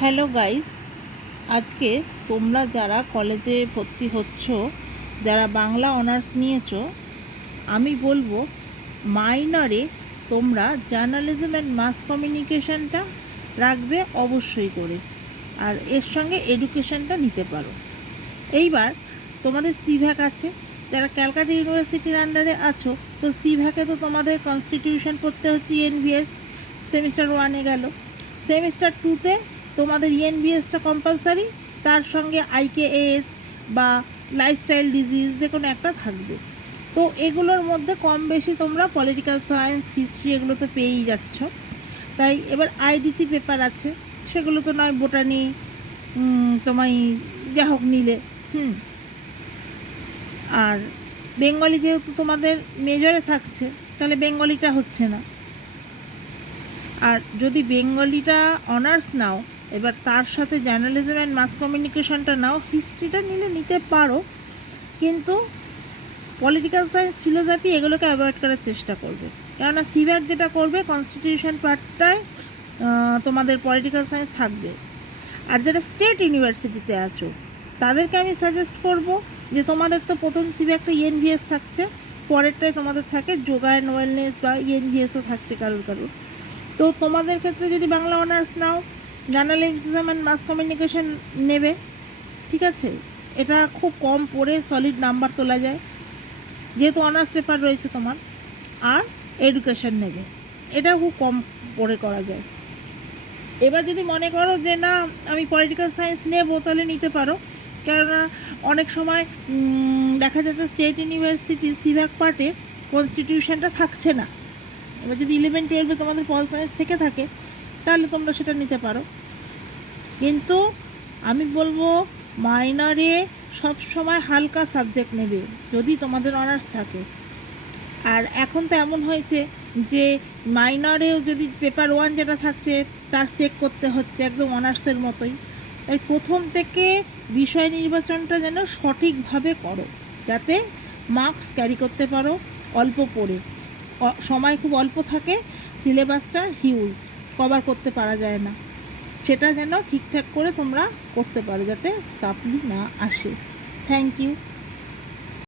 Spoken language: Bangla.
হ্যালো গাইস, আজকে তোমরা যারা কলেজে ভর্তি হচ্ছ, যারা বাংলা অনার্স নিয়েছো, আমি বলবো মাইনরে তোমরা জার্নালিজম অ্যান্ড মাস কমিউনিকেশনটা রাখবে অবশ্যই করে, আর এর সঙ্গে এডুকেশনটা নিতে পারো। এইবার তোমাদের সিভ্যাক আছে, যারা ক্যালকাটা ইউনিভার্সিটির আন্ডারে আছো, তো সিভ্যাকে তো তোমাদের কনস্টিটিউশন পড়তে হচ্ছে এনভিএস, সেমিস্টার 1-এ গেল। সেমিস্টার 2-তে তোমাদের ইএনভিএসটা কম্পালসারি, তার সঙ্গে আইকেএস বা লাইফস্টাইল ডিজিজ যে কোনো একটা থাকবে। তো এগুলোর মধ্যে কম বেশি তোমরা পলিটিক্যাল সায়েন্স, হিস্ট্রি এগুলো তো পেয়েই যাচ্ছ। তাই এবার আইডিসি পেপার আছে, সেগুলো তো নয় বোটানি তোমায় যা হোক নিলে। আর বেঙ্গলি যেহেতু তোমাদের মেজরে থাকছে, তাহলে বেঙ্গলিটা হচ্ছে না। আর যদি বেঙ্গলিটা অনার্স নাও, এবার তার সাথে জার্নালিজম অ্যান্ড মাস কমিউনিকেশনটা নাও, হিস্ট্রিটা নিতে পারো, কিন্তু পলিটিক্যাল সায়েন্স, ফিলোসফি এগুলোকে অ্যাভয়েড করার চেষ্টা করবে। কেননা সিভ্যাক যেটা করবে, কনস্টিটিউশন পার্টটায় তোমাদের পলিটিক্যাল সায়েন্স থাকবে। আর যারা স্টেট ইউনিভার্সিটিতে আছো, তাদেরকে আমি সাজেস্ট করব যে তোমাদের তো প্রথম সিভ্যাকটা ইএনভিএস থাকছে, পরেরটায় তোমাদের থাকে যোগা অ্যান্ড ওয়েলনেস বা ইএনভিএসও থাকছে কারোর। তো তোমাদের ক্ষেত্রে যদি বাংলা অনার্স নাও, জার্নালিজম অ্যান্ড মাস কমিউনিকেশন নেবে, ঠিক আছে? এটা খুব কম পড়ে সলিড নাম্বার তোলা যায়, যেহেতু অনার্স পেপার রয়েছে তোমার। আর এডুকেশন নেবে, এটা খুব কম পড়ে করা যায়। এবার যদি মনে করো যে না আমি পলিটিক্যাল সায়েন্স নেব, তাহলে নিতে পারো। কেননা অনেক সময় দেখা যাচ্ছে স্টেট ইউনিভার্সিটি সিভ্যাক পার্টে কনস্টিটিউশনটা থাকছে না। এবার যদি 11-12-এ তোমাদের পল সায়েন্স থেকে থাকে, তাহলে তোমরা সেটা নিতে পারো। কিন্তু আমি বলবো মাইনরে সব সময় হালকা সাবজেক্ট নেবে যদি তোমাদের অনার্স থাকে। আর এখন তো এমন হয়েছে যে মাইনরেও যদি পেপার 1 যেটা থাকছে তার চেক করতে হচ্ছে একদম অনার্সের মতোই। তাই প্রথম থেকে বিষয় নির্বাচনটা যেন সঠিকভাবে করো, যাতে মার্কস ক্যারি করতে পারো অল্প পড়ে। সময় খুব অল্প থাকে, সিলেবাসটা হিউজ, কভার করতে পারা যায় না। সেটা যেন ঠিকঠাক করে তোমরা করতে পারো, যাতে সাপ্লি না আসে। Thank you.